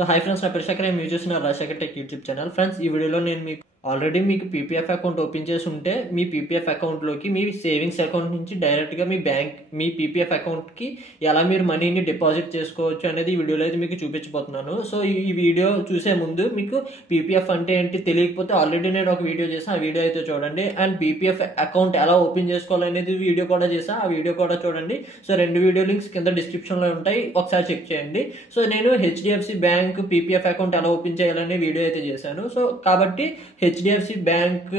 So hi friends, నా పేరు శేఖర్. మీరు చూస్తున్నారు Rajasekhar tech YouTube channel. Friends, ఈ వీడియోలో నేను మీకు ఆల్రెడీ మీకు పీపీఎఫ్ అకౌంట్ ఓపెన్ చేసి ఉంటే మీ పీపీఎఫ్ అకౌంట్లోకి మీ సేవింగ్స్ అకౌంట్ నుంచి డైరెక్ట్గా మీ పీపీఎఫ్ అకౌంట్కి ఎలా మీరు మనీని డిపాజిట్ చేసుకోవచ్చు అనేది ఈ వీడియోలో అయితే మీకు చూపించబోతున్నాను. సో ఈ వీడియో చూసే ముందు మీకు పీపీఎఫ్ అంటే ఏంటి తెలియకపోతే ఆల్రెడీ నేను ఒక వీడియో చేసాను, ఆ వీడియో అయితే చూడండి. అండ్ పీపీఎఫ్ అకౌంట్ ఎలా ఓపెన్ చేసుకోవాలనేది వీడియో కూడా చేసాను, ఆ వీడియో కూడా చూడండి. సో రెండు వీడియో లింక్స్ కింద డిస్క్రిప్షన్లో ఉంటాయి, ఒకసారి చెక్ చేయండి. సో నేను హెచ్డిఎఫ్సి బ్యాంక్ పీపీఎఫ్ అకౌంట్ ఎలా ఓపెన్ చేయాలనే వీడియో అయితే చేశాను. సో కాబట్టి హెచ్డిఎఫ్సి బ్యాంక్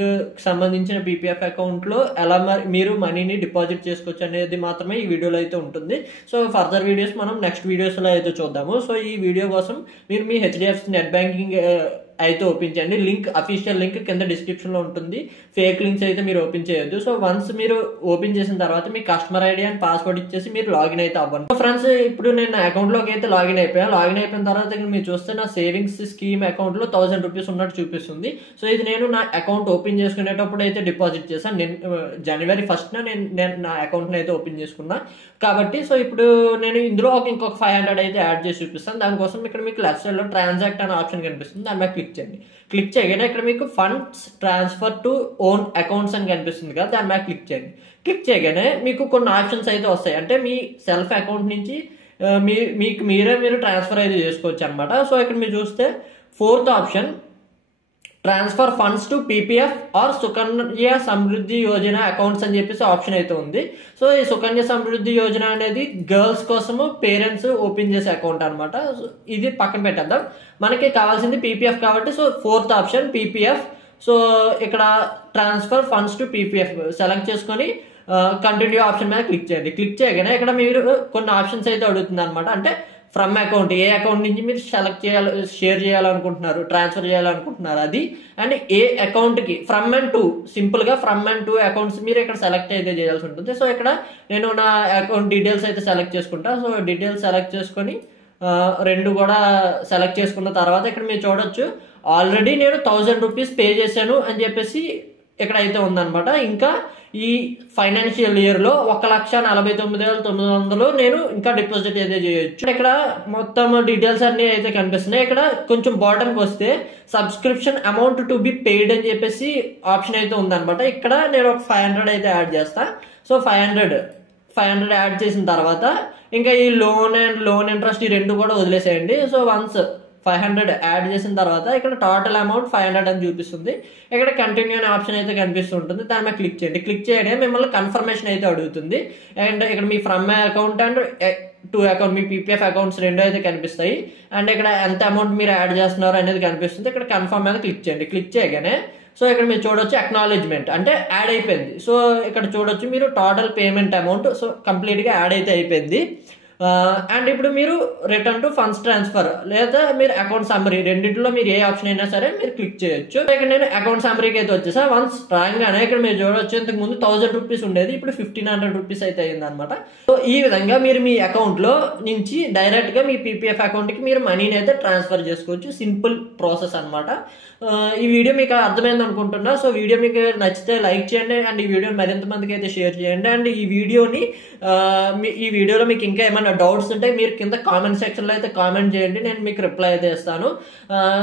సంబంధించిన పీపీఎఫ్ అకౌంట్లో ఎలా మీరు మనీని డిపాజిట్ చేసుకోవచ్చు అనేది మాత్రమే ఈ వీడియోలో అయితే ఉంటుంది. సో ఫర్దర్ వీడియోస్ మనం నెక్స్ట్ వీడియోస్లో అయితే చూద్దాము. సో ఈ వీడియో కోసం మీరు మీ హెచ్డిఎఫ్సి నెట్ బ్యాంకింగ్ అయితే ఓపెన్ చేయండి. లింక్ అఫీషియల్ లింక్ కింద డిస్క్రిప్షన్లో ఉంటుంది. ఫేక్ లింక్స్ అయితే మీరు ఓపెన్ చేయొద్దు. సో వన్స్ మీరు ఓపెన్ చేసిన తర్వాత మీ కస్టమర్ ఐడి అండ్ పాస్వర్డ్ ఇచ్చేసి మీరు లాగిన్ అయితే అవ్వండి. సో ఫ్రెండ్స్, ఇప్పుడు నేను అకౌంట్లోకి అయితే లాగిన్ అయిపోయాను. లాగిన్ అయిపోయిన తర్వాత మీరు చూస్తే నా సేవింగ్స్ స్కీమ్ అకౌంట్లో 1000 రూపీస్ ఉన్నట్టు చూపిస్తుంది. సో ఇది నేను నా అకౌంట్ ఓపెన్ చేసుకునేటప్పుడు అయితే డిపాజిట్ చేశాను. నేను జనవరి 1st నేను నా అకౌంట్ని అయితే ఓపెన్ చేసుకున్నా కాబట్టి. సో ఇప్పుడు నేను ఇందులో ఇంకొక 500 అయితే యాడ్ చేసి చూపిస్తాను. దానికోసం ఇక్కడ మీకు లెఫ్ట్ సైడ్లో ట్రాన్సాక్ట్ అనే ఆప్షన్ కనిపిస్తుంది, దాని మీద క్లిక్ చేయండి. క్లిక్ చేయగానే ఇక్కడ మీకు funds transfer to own accounts అని కనిపిస్తుంది కదా, దాని మీద క్లిక్ చేయండి. క్లిక్ చేయగానే మీకు కొన్ని ఆప్షన్స్ అయితే వస్తాయి. అంటే మీ సెల్ఫ్ అకౌంట్ నుంచి మీరు ట్రాన్స్ఫర్ అయితే చేసుకోవచ్చు అనమాట. సో ఇక్కడ మీరు చూస్తే 4th option transfer funds to PPF or Sukanya Samriddhi Yojana accounts అని చెప్పేసి ఆప్షన్ అయితే ఉంది. సో ఈ సుకన్య సమృద్ధి యోజన అనేది గర్ల్స్ కోసము పేరెంట్స్ ఓపెన్ చేసే అకౌంట్ అనమాట. ఇది పక్కన పెట్టేద్దాం, మనకి కావాల్సింది పీపీఎఫ్ కాబట్టి. So 4th option PPF. So ఇక్కడ transfer funds to PPF select చేసుకొని కంటిన్యూ ఆప్షన్ మీద క్లిక్ చేయండి. క్లిక్ చేయగానే ఇక్కడ మీరు కొన్ని ఆప్షన్స్ అయితే అడుగుతుంది అనమాట. అంటే ఫ్రమ్ అకౌంట్, ఏ అకౌంట్ నుంచి మీరు షేర్ చేయాలనుకుంటున్నారు, ట్రాన్స్ఫర్ చేయాలనుకుంటున్నారు అది. అండ్ ఏ అకౌంట్కి ఫ్రమ్ అండ్ టు, సింపుల్గా ఫ్రమ్ అండ్ టు అకౌంట్స్ మీరు ఇక్కడ సెలెక్ట్ అయితే చేయాల్సి ఉంటుంది. సో ఇక్కడ నేను నా అకౌంట్ డీటెయిల్స్ అయితే సెలెక్ట్ చేసుకుంటా. సో డీటెయిల్స్ సెలెక్ట్ చేసుకొని రెండు కూడా సెలెక్ట్ చేసుకున్న తర్వాత ఇక్కడ మీరు చూడొచ్చు ఆల్రెడీ నేను 1000 రూపీస్ పే చేశాను అని చెప్పేసి ఇక్కడ అయితే ఉందన్నమాట. ఇంకా ఈ ఫైనాన్షియల్ ఇయర్లో 1,49,900 నేను ఇంకా డిపాజిట్ అయితే చేయొచ్చు. ఇక్కడ మొత్తం డీటెయిల్స్ అన్ని అయితే కనిపిస్తున్నాయి. ఇక్కడ కొంచెం బాటమ్కి వస్తే subscription amount to be paid అని చెప్పేసి ఆప్షన్ అయితే ఉందన్నమాట. ఇక్కడ నేను ఒక 500 అయితే యాడ్ చేస్తా. సో 500 యాడ్ చేసిన తర్వాత ఇంకా ఈ లోన్ అండ్ లోన్ ఇంట్రెస్ట్ ఈ రెండు కూడా వదిలేసేయండి. సో వన్స్ 500 యాడ్ చేసిన తర్వాత ఇక్కడ టోటల్ అమౌంట్ 500 అని చూపిస్తుంది. ఇక్కడ కంటిన్యూ అనే ఆప్షన్ అయితే కనిపిస్తుంటుంది, దాని మీద క్లిక్ చేయండి. క్లిక్ చేయడం మిమ్మల్ని కన్ఫర్మేషన్ అయితే అడుగుతుంది. అండ్ ఇక్కడ me from account and to account, me PPF accounts రెండు అయితే కనిపిస్తాయి. అండ్ ఇక్కడ ఎంత అమౌంట్ మీరు యాడ్ చేస్తున్నారు అనేది కనిపిస్తుంది. ఇక్కడ కన్ఫర్మ్ మీద క్లిక్ చేయండి. క్లిక్ చేయగానే సో ఇక్కడ మీరు చూడొచ్చు అక్నాలెడ్జ్మెంట్ అంటే యాడ్ అయిపోయింది. సో ఇక్కడ చూడొచ్చు మీరు టోటల్ పేమెంట్ అమౌంట్ సో కంప్లీట్గా యాడ్ అయితే అయిపోయింది. అండ్ ఇప్పుడు మీరు రిటర్న్ టు ఫండ్స్ ట్రాన్స్ఫర్ లేదా మీరు అకౌంట్ సమ్మరీ రెండింటిలో మీరు ఏ ఆప్షన్ అయినా సరే మీరు క్లిక్ చేయొచ్చు. ఇక్కడ నేను అకౌంట్ సమ్మరీకి అయితే వచ్చేసా. వన్స్ రాగానే ఇక్కడ మీరు చూడొచ్చు ఇంతకు ముందు 1000 రూపీస్ ఉండేది, ఇప్పుడు 1500 రూపీస్ అయితే అయింది అనమాట. సో ఈ విధంగా మీరు మీ అకౌంట్ లో నుంచి డైరెక్ట్ గా మీ పీపీఎఫ్ అకౌంట్ కి మీరు మనీని అయితే ట్రాన్స్ఫర్ చేసుకోవచ్చు. సింపుల్ ప్రాసెస్ అనమాట. ఈ వీడియో మీకు అర్థమైంది అనుకుంటున్నా. సో వీడియో మీకు నచ్చితే లైక్ చేయండి అండ్ ఈ వీడియోని మరింత మందికి అయితే షేర్ చేయండి. అండ్ ఈ వీడియోలో మీకు ఇంకా ఏమైనా డౌట్స్ ఉంటే మీరు కింద కామెంట్ సెక్షన్ లో అయితే కామెంట్ చేయండి, నేను మీకు రిప్లై అయితే ఇస్తాను.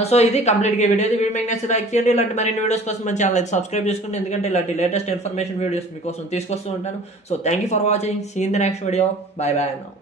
సో ఇది కంప్లీట్ గా వీడియో మీకు నచ్చితే లైక్ చేయండి. ఇలాంటి మరిన్ని వీడియోస్ కోసం మన ఛానల్ అయితే సబ్స్క్రైబ్ చేసుకోండి, ఎందుకంటే ఇలాంటి లేటెస్ట్ ఇన్ఫర్మేషన్ వీడియోస్ మీకోసం తీసుకొస్తూ ఉంటాను. So thank you for watching. See in the next video. Bye bye now.